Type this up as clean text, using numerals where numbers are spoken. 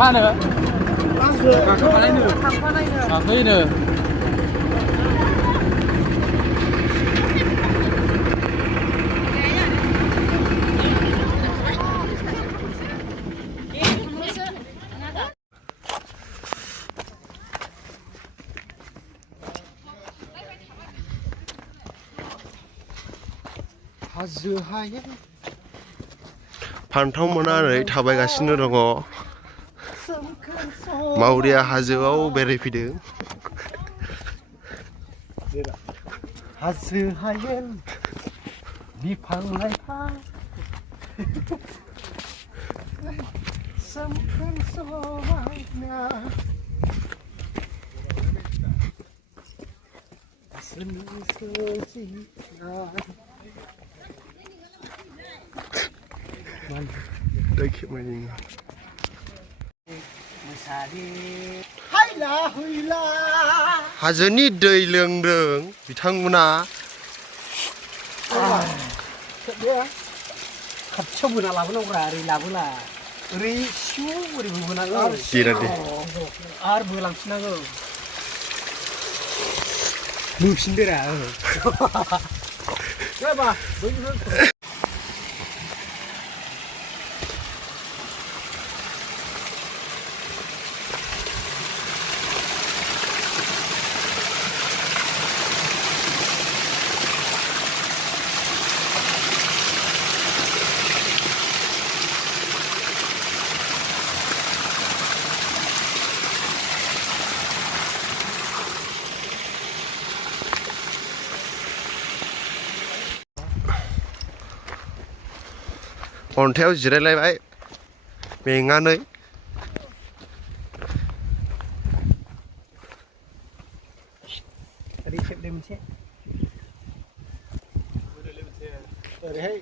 Mana? Apa ini? फान्थाव मोनानै थाबायगासिनो दङ मावरिया हाजोआव बेरायफैदों हाजो हायेन बिफां लाइफां सोमखोर समायना सोरनि सोरजिनाय हाजोनि दै लोंदों बिथांमोना खाथियाव बोना लाबोनांगौरा ओरै लाबोला ओरै सिउ ओरै बोनांगौ आरो बोलांफिननांगौ लुफिनदोरा अन्थायाव जिरायलायबाय मेंनानै ओरै खेबदो मोनसे ओरैहाय